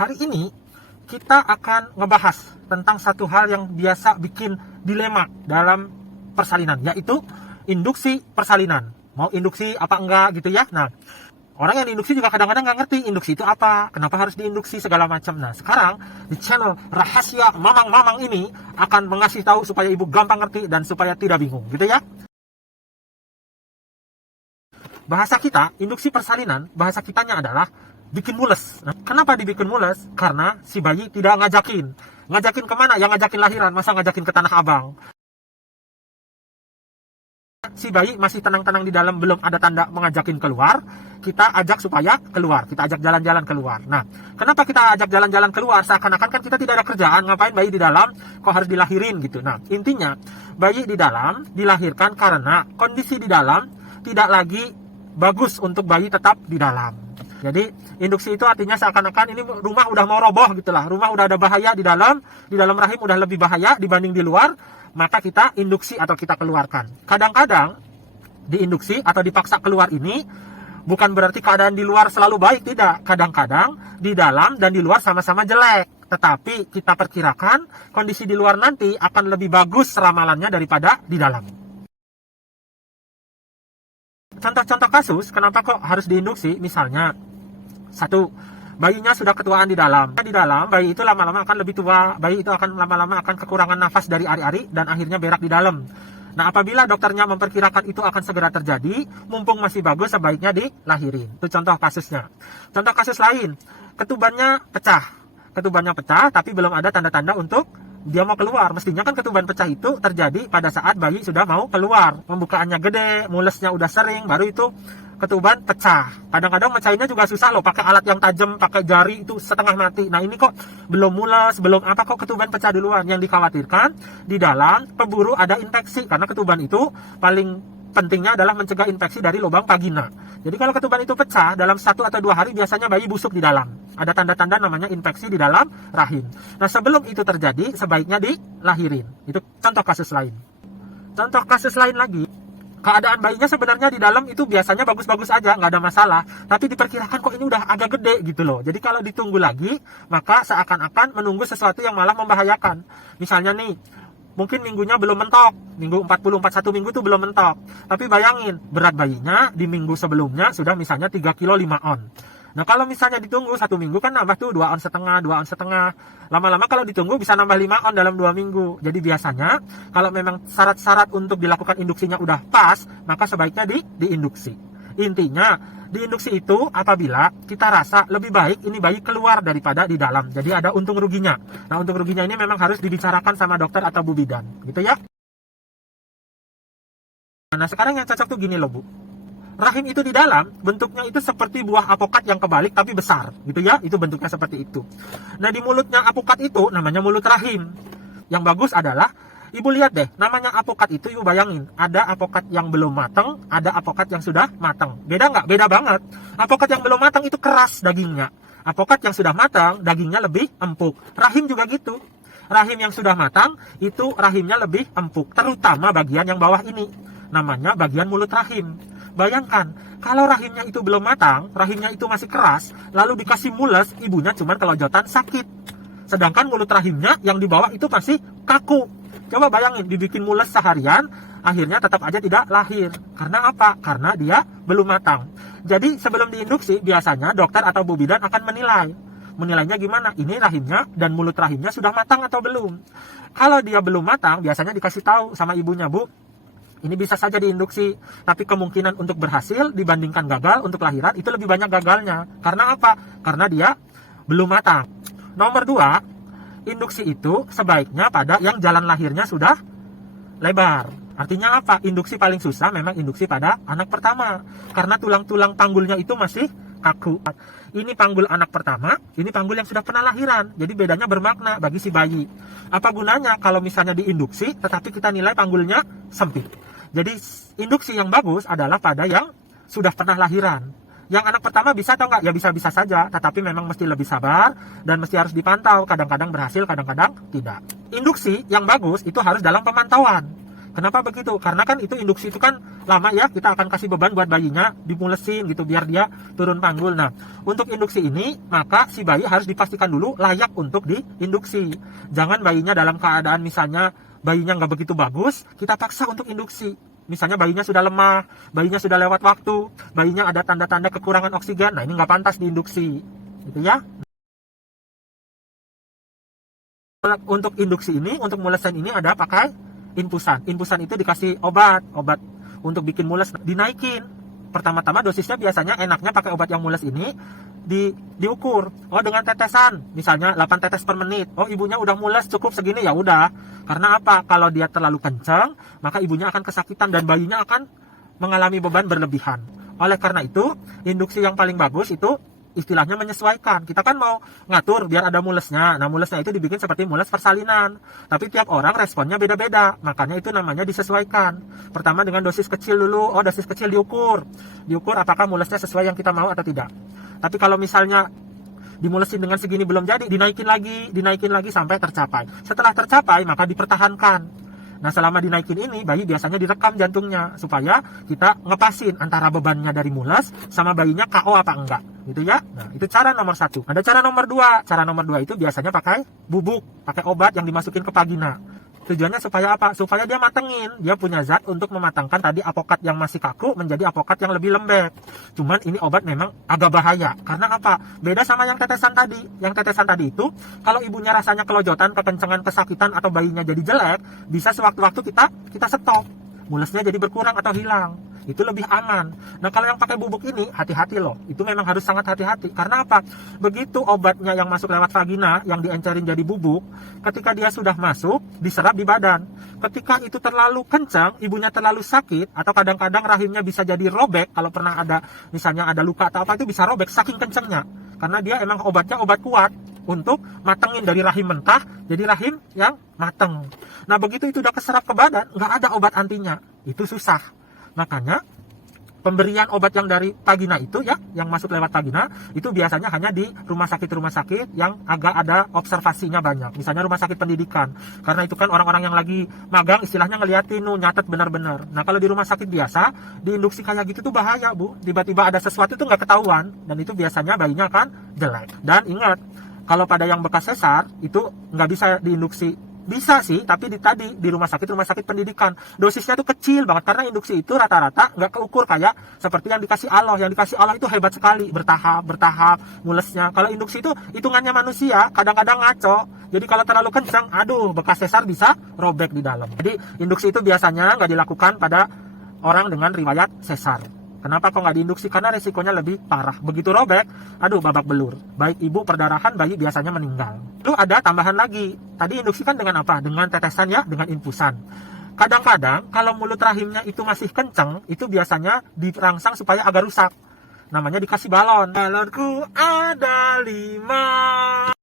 Hari ini kita akan ngebahas tentang satu hal yang biasa bikin dilema dalam persalinan, yaitu induksi persalinan. Mau induksi apa enggak gitu ya. Nah, orang yang diinduksi juga kadang-kadang nggak ngerti induksi itu apa, kenapa harus diinduksi segala macam. Nah, sekarang di channel Rahasia Mamang-Mamang ini akan mengasih tahu supaya ibu gampang ngerti dan supaya tidak bingung gitu ya. Bahasa kita, induksi persalinan, bahasa kitanya adalah bikin mules. Nah, kenapa dibikin mules? Karena si bayi tidak ngajakin. Ngajakin kemana? Yang ngajakin lahiran, masa ngajakin ke Tanah Abang? Si bayi masih tenang-tenang di dalam, belum ada tanda mengajakin keluar, kita ajak supaya keluar, kita ajak jalan-jalan keluar. Nah, kenapa kita ajak jalan-jalan keluar? Seakan-akan kan kita tidak ada kerjaan, ngapain bayi di dalam, kok harus dilahirin gitu. Nah, intinya, bayi di dalam dilahirkan karena kondisi di dalam tidak lagi bagus untuk bayi tetap di dalam. Jadi induksi itu artinya seakan-akan ini rumah udah mau roboh gitulah, rumah udah ada bahaya di dalam rahim udah lebih bahaya dibanding di luar, maka kita induksi atau kita keluarkan. Kadang-kadang diinduksi atau dipaksa keluar ini bukan berarti keadaan di luar selalu baik, tidak. Kadang-kadang di dalam dan di luar sama-sama jelek, tetapi kita perkirakan kondisi di luar nanti akan lebih bagus ramalannya daripada di dalam. Contoh-contoh kasus kenapa kok harus diinduksi, misalnya satu, bayinya sudah ketuaan di dalam. Di dalam, bayi itu lama-lama akan lebih tua. Bayi itu akan lama-lama akan kekurangan nafas dari ari-ari dan akhirnya berak di dalam. Nah, apabila dokternya memperkirakan itu akan segera terjadi, mumpung masih bagus, sebaiknya dilahirin. Itu contoh kasusnya. Contoh kasus lain, ketubannya pecah. Ketubannya pecah, tapi belum ada tanda-tanda untuk dia mau keluar. Mestinya kan ketuban pecah itu terjadi pada saat bayi sudah mau keluar. Pembukaannya gede, mulesnya udah sering, baru itu ketuban pecah. Kadang-kadang mecahinnya juga susah loh, pakai alat yang tajam, pakai jari itu setengah mati. Nah, ini kok belum mules, belum apa, kok ketuban pecah duluan. Yang dikhawatirkan di dalam keburu ada infeksi, karena ketuban itu paling pentingnya adalah mencegah infeksi dari lubang vagina. Jadi kalau ketuban itu pecah dalam 1 atau 2 hari biasanya bayi busuk di dalam. Ada tanda-tanda namanya infeksi di dalam rahim. Nah, sebelum itu terjadi sebaiknya dilahirin. Itu contoh kasus lain. Contoh kasus lain lagi, keadaan bayinya sebenarnya di dalam itu biasanya bagus-bagus aja, nggak ada masalah. Tapi diperkirakan kok ini udah agak gede gitu loh. Jadi kalau ditunggu lagi, maka seakan-akan menunggu sesuatu yang malah membahayakan. Misalnya nih, mungkin minggunya belum mentok, minggu 40, 41 minggu tuh belum mentok. Tapi bayangin, berat bayinya di minggu sebelumnya sudah misalnya 3 kilo 5 on. Nah, kalau misalnya ditunggu 1 minggu kan nambah tuh 2 on setengah, 2 on setengah. Lama-lama kalau ditunggu bisa nambah 5 on dalam 2 minggu. Jadi biasanya kalau memang syarat-syarat untuk dilakukan induksinya udah pas, maka sebaiknya diinduksi. Intinya, diinduksi itu apabila kita rasa lebih baik ini bayi keluar daripada di dalam. Jadi ada untung ruginya. Nah, untung ruginya ini memang harus dibicarakan sama dokter atau bu bidan, gitu ya. Nah, sekarang yang cocok tuh gini loh, Bu. Rahim itu di dalam, bentuknya itu seperti buah apokat yang kebalik tapi besar, gitu ya. Itu bentuknya seperti itu. Nah, di mulutnya apokat itu namanya mulut rahim. Yang bagus adalah, ibu lihat deh, namanya apokat itu, ibu bayangin, ada apokat yang belum matang, ada apokat yang sudah matang. Beda nggak? Beda banget. Apokat yang belum matang itu keras dagingnya. Apokat yang sudah matang, dagingnya lebih empuk. Rahim juga gitu. Rahim yang sudah matang, itu rahimnya lebih empuk. Terutama bagian yang bawah ini. Namanya bagian mulut rahim. Bayangkan, kalau rahimnya itu belum matang, rahimnya itu masih keras, lalu dikasih mules, ibunya cuma kelojotan sakit. Sedangkan mulut rahimnya yang di bawah itu masih kaku. Coba bayangin, dibikin mules seharian, akhirnya tetap aja tidak lahir. Karena apa? Karena dia belum matang. Jadi sebelum diinduksi, biasanya dokter atau bu bidan akan menilai. Menilainya gimana? Ini rahimnya dan mulut rahimnya sudah matang atau belum? Kalau dia belum matang, biasanya dikasih tahu sama ibunya, Bu, ini bisa saja diinduksi, tapi kemungkinan untuk berhasil dibandingkan gagal untuk lahiran itu lebih banyak gagalnya. Karena apa? Karena dia belum matang. Nomor 2, induksi itu sebaiknya pada yang jalan lahirnya sudah lebar. Artinya apa? Induksi paling susah memang induksi pada anak pertama. Karena tulang-tulang panggulnya itu masih kaku. Ini panggul anak pertama, ini panggul yang sudah pernah lahiran. Jadi bedanya bermakna bagi si bayi. Apa gunanya kalau misalnya diinduksi, tetapi kita nilai panggulnya sempit? Jadi induksi yang bagus adalah pada yang sudah pernah lahiran. Yang anak pertama bisa atau enggak? Ya bisa-bisa saja, tetapi memang mesti lebih sabar dan mesti harus dipantau. Kadang-kadang berhasil, kadang-kadang tidak. Induksi yang bagus itu harus dalam pemantauan. Kenapa begitu? Karena kan itu induksi itu kan lama ya, kita akan kasih beban buat bayinya, dimulesin gitu biar dia turun panggul. Nah, untuk induksi ini maka si bayi harus dipastikan dulu layak untuk diinduksi. Jangan bayinya dalam keadaan misalnya bayinya nggak begitu bagus, kita paksa untuk induksi. Misalnya bayinya sudah lemah, bayinya sudah lewat waktu, bayinya ada tanda-tanda kekurangan oksigen, nah ini nggak pantas diinduksi, gitu ya. Untuk induksi ini, untuk mulesan ini ada pakai infusan. Infusan itu dikasih obat untuk bikin mules, dinaikin. Pertama-tama dosisnya biasanya enaknya pakai obat yang mules ini diukur. Oh, dengan tetesan, misalnya 8 tetes per menit. Oh, ibunya udah mules cukup segini, ya udah. Karena apa? Kalau dia terlalu kencang, maka ibunya akan kesakitan dan bayinya akan mengalami beban berlebihan. Oleh karena itu, induksi yang paling bagus itu istilahnya menyesuaikan. Kita kan mau ngatur biar ada mulesnya. Nah, mulesnya itu dibikin seperti mules persalinan. Tapi tiap orang responnya beda-beda. Makanya itu namanya disesuaikan. Pertama dengan dosis kecil dulu. Oh, dosis kecil diukur. Diukur apakah mulesnya sesuai yang kita mau atau tidak. Tapi kalau misalnya dimulesin dengan segini belum jadi, dinaikin lagi sampai tercapai. Setelah tercapai, maka dipertahankan. Nah, selama dinaikin ini, bayi biasanya direkam jantungnya supaya kita ngepasin antara bebannya dari mules sama bayinya KO apa enggak, gitu ya. Nah, itu cara nomor 1. Ada cara nomor 2. Cara nomor 2 itu biasanya pakai bubuk, pakai obat yang dimasukin ke vagina. Tujuannya supaya apa? Supaya dia matengin. Dia punya zat untuk mematangkan tadi apokat yang masih kaku menjadi apokat yang lebih lembek. Cuman ini obat memang agak bahaya. Karena apa? Beda sama yang tetesan tadi. Yang tetesan tadi itu, kalau ibunya rasanya kelojotan, kekencangan, kesakitan, atau bayinya jadi jelek, bisa sewaktu-waktu kita stop. Mulesnya jadi berkurang atau hilang. Itu lebih aman. Nah, kalau yang pakai bubuk ini, hati-hati loh. Itu memang harus sangat hati-hati. Karena apa? Begitu obatnya yang masuk lewat vagina, yang diencerin jadi bubuk, ketika dia sudah masuk, diserap di badan. Ketika itu terlalu kencang, ibunya terlalu sakit, atau kadang-kadang rahimnya bisa jadi robek, kalau pernah ada, misalnya ada luka atau apa, itu bisa robek saking kencangnya. Karena dia emang obatnya obat kuat untuk matengin dari rahim mentah, jadi rahim yang mateng. Nah, begitu itu udah keserap ke badan, nggak ada obat antinya. Itu susah. Makanya pemberian obat yang dari vagina itu ya, yang masuk lewat vagina, itu biasanya hanya di rumah sakit yang agak ada observasinya banyak. Misalnya rumah sakit pendidikan. Karena itu kan orang-orang yang lagi magang istilahnya ngeliatin, nyatet benar-benar. Nah, kalau di rumah sakit biasa, di induksi kayak gitu tuh bahaya, Bu. Tiba-tiba ada sesuatu tuh nggak ketahuan, dan itu biasanya bayinya akan jelek. Dan ingat, kalau pada yang bekas sesar, itu nggak bisa diinduksi. Bisa sih, tapi di rumah sakit pendidikan dosisnya tuh kecil banget, karena induksi itu rata-rata nggak keukur kayak seperti yang dikasih Allah. Yang dikasih Allah itu hebat sekali, bertahap mulesnya. Kalau induksi itu hitungannya manusia, kadang-kadang ngaco. Jadi kalau terlalu kencang, aduh, bekas sesar bisa robek di dalam. Jadi induksi itu biasanya nggak dilakukan pada orang dengan riwayat sesar. Kenapa kok nggak diinduksi? Karena resikonya lebih parah. Begitu robek, aduh, babak belur. Baik ibu perdarahan, bayi biasanya meninggal. Lalu ada tambahan lagi. Tadi induksi kan dengan apa? Dengan tetesan ya, dengan infusan. Kadang-kadang kalau mulut rahimnya itu masih kenceng, itu biasanya dirangsang supaya agak rusak. Namanya dikasih balon. Balonku ada 5.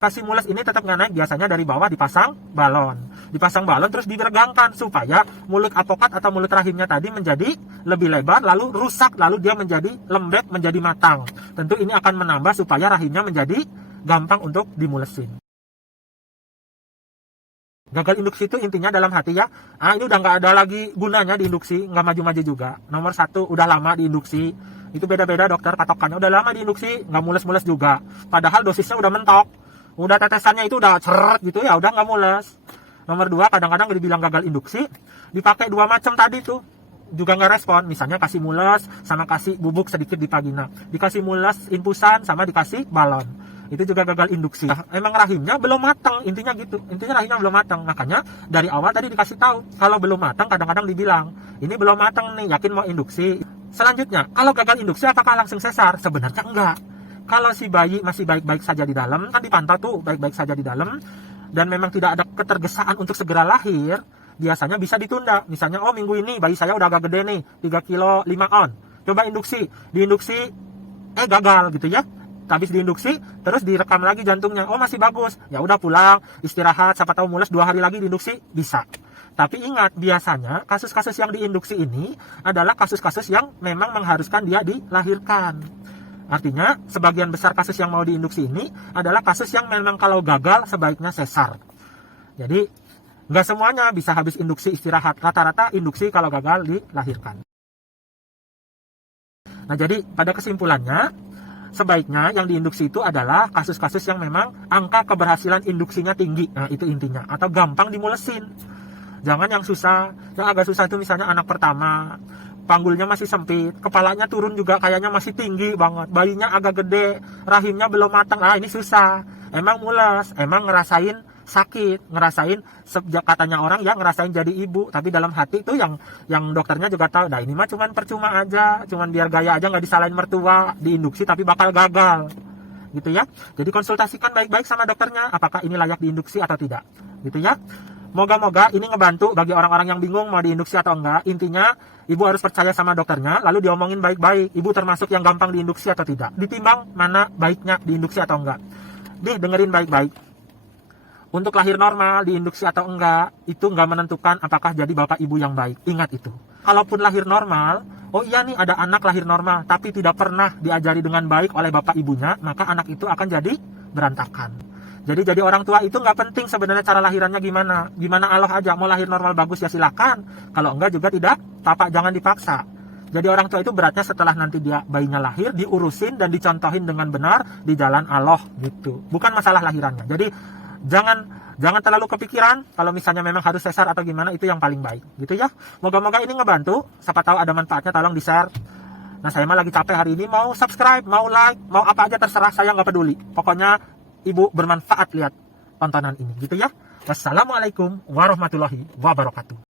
Kasih mules ini tetap nggak naik, biasanya dari bawah dipasang balon terus diregangkan supaya mulut apokat atau mulut rahimnya tadi menjadi lebih lebar, lalu rusak, lalu dia menjadi lembek, menjadi matang. Tentu ini akan menambah supaya rahimnya menjadi gampang untuk dimulesin. Gagal induksi itu intinya dalam hati ya, ini udah nggak ada lagi gunanya diinduksi, nggak maju-maju juga. Nomor 1, udah lama diinduksi. Itu beda-beda dokter patokannya, udah lama diinduksi, nggak mules-mules juga. Padahal dosisnya udah mentok. Udah tetesannya itu udah ceret gitu ya, udah nggak mules. Nomor 2, kadang-kadang dibilang gagal induksi, dipakai 2 macam tadi tuh, juga nggak respon. Misalnya kasih mules sama kasih bubuk sedikit di vagina. Dikasih mules infusan sama dikasih balon. Itu juga gagal induksi. Nah, emang rahimnya belum matang, intinya gitu. Intinya rahimnya belum matang. Makanya dari awal tadi dikasih tahu, kalau belum matang kadang-kadang dibilang, ini belum matang nih, yakin mau induksi. Selanjutnya, kalau gagal induksi apakah langsung sesar? Sebenarnya enggak. Kalau si bayi masih baik-baik saja di dalam, kan dipantau tuh baik-baik saja di dalam, dan memang tidak ada ketergesaan untuk segera lahir, biasanya bisa ditunda. Misalnya, oh minggu ini bayi saya udah agak gede nih, 3 kilo 5 on. Coba induksi. Diinduksi, gagal gitu ya. Habis diinduksi, terus direkam lagi jantungnya. Oh masih bagus. Ya udah pulang, istirahat, siapa tahu mules 2 hari lagi diinduksi, bisa. Tapi ingat, biasanya kasus-kasus yang diinduksi ini adalah kasus-kasus yang memang mengharuskan dia dilahirkan. Artinya, sebagian besar kasus yang mau diinduksi ini adalah kasus yang memang kalau gagal sebaiknya sesar. Jadi, Nggak semuanya bisa habis induksi istirahat. Rata-rata induksi kalau gagal dilahirkan. Nah, jadi pada kesimpulannya, sebaiknya yang diinduksi itu adalah kasus-kasus yang memang angka keberhasilan induksinya tinggi. Nah, itu intinya. Atau gampang dimulesin. Jangan yang susah. Yang agak susah itu misalnya anak pertama, panggulnya masih sempit, kepalanya turun juga kayaknya masih tinggi banget, bayinya agak gede, rahimnya belum matang. Ini susah. Emang mules, emang ngerasain sakit, ngerasain sejak katanya orang ya ngerasain jadi ibu, tapi dalam hati tuh yang dokternya juga tahu, ini mah cuman percuma aja, cuman biar gaya aja, nggak disalahin mertua, diinduksi tapi bakal gagal, gitu ya. Jadi konsultasikan baik-baik sama dokternya, apakah ini layak diinduksi atau tidak, gitu ya. Moga-moga ini ngebantu bagi orang-orang yang bingung mau diinduksi atau enggak. Intinya ibu harus percaya sama dokternya, lalu diomongin baik-baik, ibu termasuk yang gampang diinduksi atau tidak, ditimbang mana baiknya diinduksi atau enggak. Dengerin baik-baik. Untuk lahir normal, diinduksi atau enggak, itu enggak menentukan apakah jadi bapak ibu yang baik. Ingat itu. Kalaupun lahir normal, oh iya nih ada anak lahir normal, tapi tidak pernah diajari dengan baik oleh bapak ibunya, maka anak itu akan jadi berantakan. Jadi orang tua itu nggak penting sebenarnya cara lahirannya gimana. Gimana Allah aja, mau lahir normal bagus ya silakan. Kalau enggak juga tidak, jangan dipaksa. Jadi orang tua itu beratnya setelah nanti dia bayinya lahir, diurusin dan dicontohin dengan benar di jalan Allah gitu. Bukan masalah lahirannya. Jadi jangan terlalu kepikiran kalau misalnya memang harus sesar atau gimana, itu yang paling baik gitu ya. Moga-moga ini ngebantu, siapa tahu ada manfaatnya, tolong di-share. Nah, saya mah lagi capek hari ini, mau subscribe, mau like, mau apa aja terserah, saya nggak peduli. Pokoknya ibu bermanfaat lihat tontonan ini gitu ya. Wassalamualaikum warahmatullahi wabarakatuh.